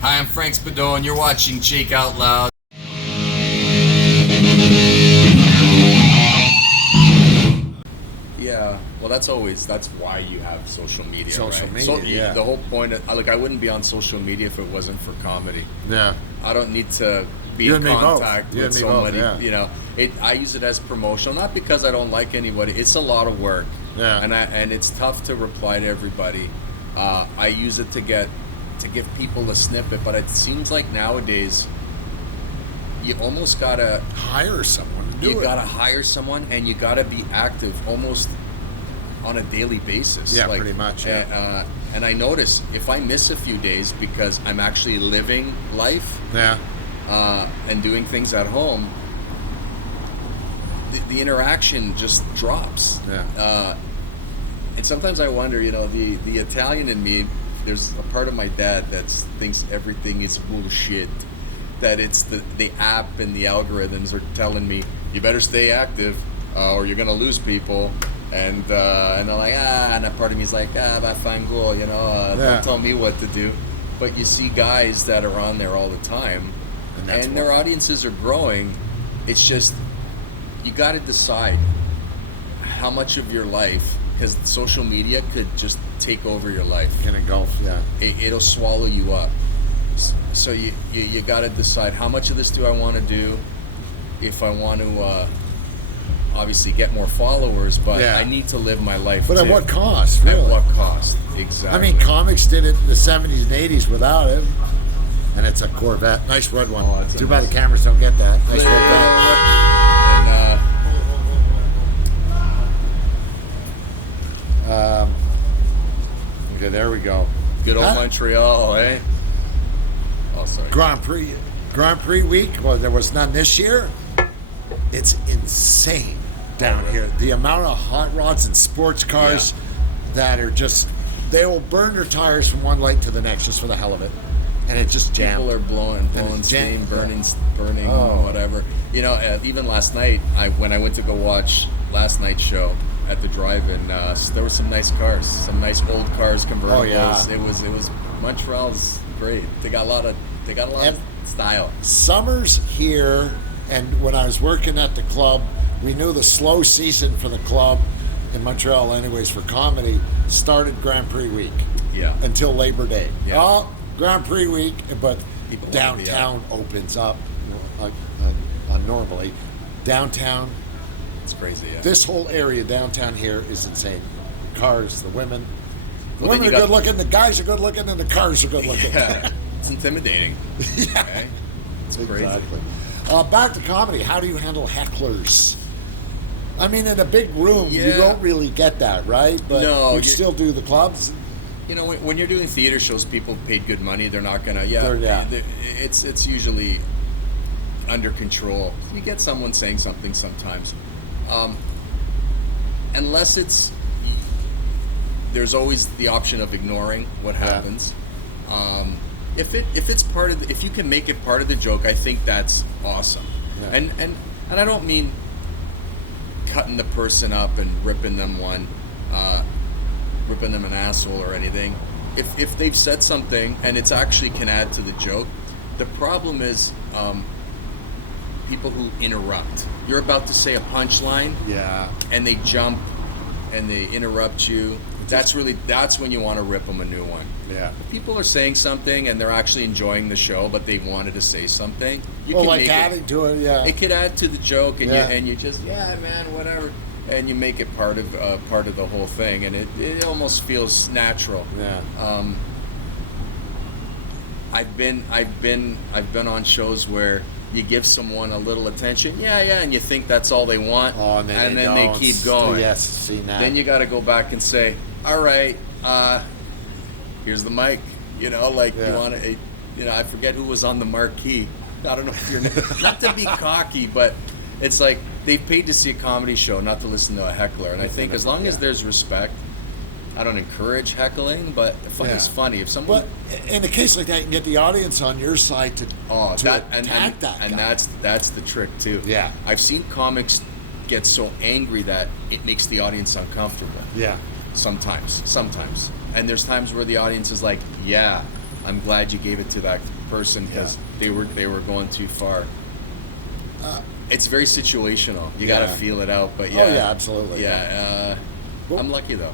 Hi, I'm Frank Spadone. You're watching Jake Out Loud. Yeah, well, that's why you have social media, Social right? media, yeah. The whole point, I wouldn't be on social media if it wasn't for comedy. Yeah. I don't need to be You in and me both. contact You with and me both, somebody. yeah. You know, I use it as promotional, not because I don't like anybody. It's a lot of work, Yeah. and it's tough to reply to everybody. I use it to give people a snippet, but it seems like nowadays you almost gotta Hire someone to do you it. gotta hire someone, and you gotta be active almost on a daily basis. Yeah, pretty much, yeah. And I notice if I miss a few days because I'm actually living life Yeah. and doing things at home, the interaction just drops. Yeah. And sometimes I wonder, the Italian in me, there's a part of my dad that thinks everything is bullshit. That it's the app and the algorithms are telling me, you better stay active or you're going to lose people. And they're like, and a part of me is like, vaffanculo, don't tell me what to do. But you see guys that are on there all the time, and their audiences are growing. It's just, you got to decide how much of your life, because social media could just take over your life. Can engulf, yeah. It'll swallow you up. So you got to decide, how much of this do I want to do? If I want to obviously get more followers, but Yeah. I need to live my life But too. at what cost, really? At what cost? Exactly. I mean, comics did it in the 70s and 80s without it. And it's a Corvette. Nice red one. Oh, that's Too a bad nice- the cameras don't get that. Nice red And Okay, there we go. good old Huh? Montreal, eh? Oh, sorry. Grand Prix week. Well, there was none this year. It's insane down here. The amount of hot rods and sports cars that are just, they will burn their tires from one light to the next just for the hell of it. And it just jammed. People are blowing it's steam, jammed. burning, Oh. whatever. Even last night, when I went to go watch last night's show at the drive-in, there were some nice cars, some nice old cars, convertibles. Oh, yeah. It was Montreal's great. They got a lot of style. Summer's here, and when I was working at the club, we knew the slow season for the club in Montreal, anyways, for comedy, started Grand Prix week. Yeah. Until Labor Day. Yeah. Oh, Grand Prix week, but People love downtown opens up normally. Downtown, It's crazy. Yeah. this whole area downtown here is insane. Cars, the women. The Well, then women you are got- good looking, the guys are good looking, and the cars are good looking. Yeah. It's intimidating. Yeah. Okay? It's crazy. Exactly. Back to comedy. How do you handle hecklers? I mean, in a big room, you Yeah. don't really get that, right? But No, you you- still do the clubs. When you're doing theater shows, people paid good money. They're not gonna. It's usually under control. You get someone saying something sometimes, unless there's always the option of ignoring what happens. If it's part of if you can make it part of the joke, I think that's awesome. Yeah. And I don't mean cutting the person up and ripping them an asshole or anything. If they've said something and it's actually can add to the joke, the problem is people who interrupt. You're about to say a punchline, Yeah. and they jump and they interrupt you. That's when you want to rip them a new one. Yeah. If people are saying something and they're actually enjoying the show, but they wanted to say something, you Well, can like make adding to it, yeah. it could add to the joke, and Yeah. you just man, whatever, and you make it part of the whole thing, and it almost feels natural. Yeah. I've been on shows where you give someone a little attention, and you think that's all they want, Oh, and then, they keep going. Yes, see now. Then you got to go back and say, all right, here's the mic. You Yeah. want to, I forget who was on the marquee. I don't know if you're not to be cocky, but it's like they've paid to see a comedy show, not to listen to a heckler. And I think as long as there's respect, I don't encourage heckling, but fun is funny. If someone, But in a case like that, you can get the audience on your side to attack that and guy. that's the trick too. Yeah. I've seen comics get so angry that it makes the audience uncomfortable. Yeah. Sometimes. And there's times where the audience is like, yeah, I'm glad you gave it to that person because they were going too far. It's very situational. You got to feel it out. But yeah. Oh, yeah, absolutely. Yeah. Well- I'm lucky though.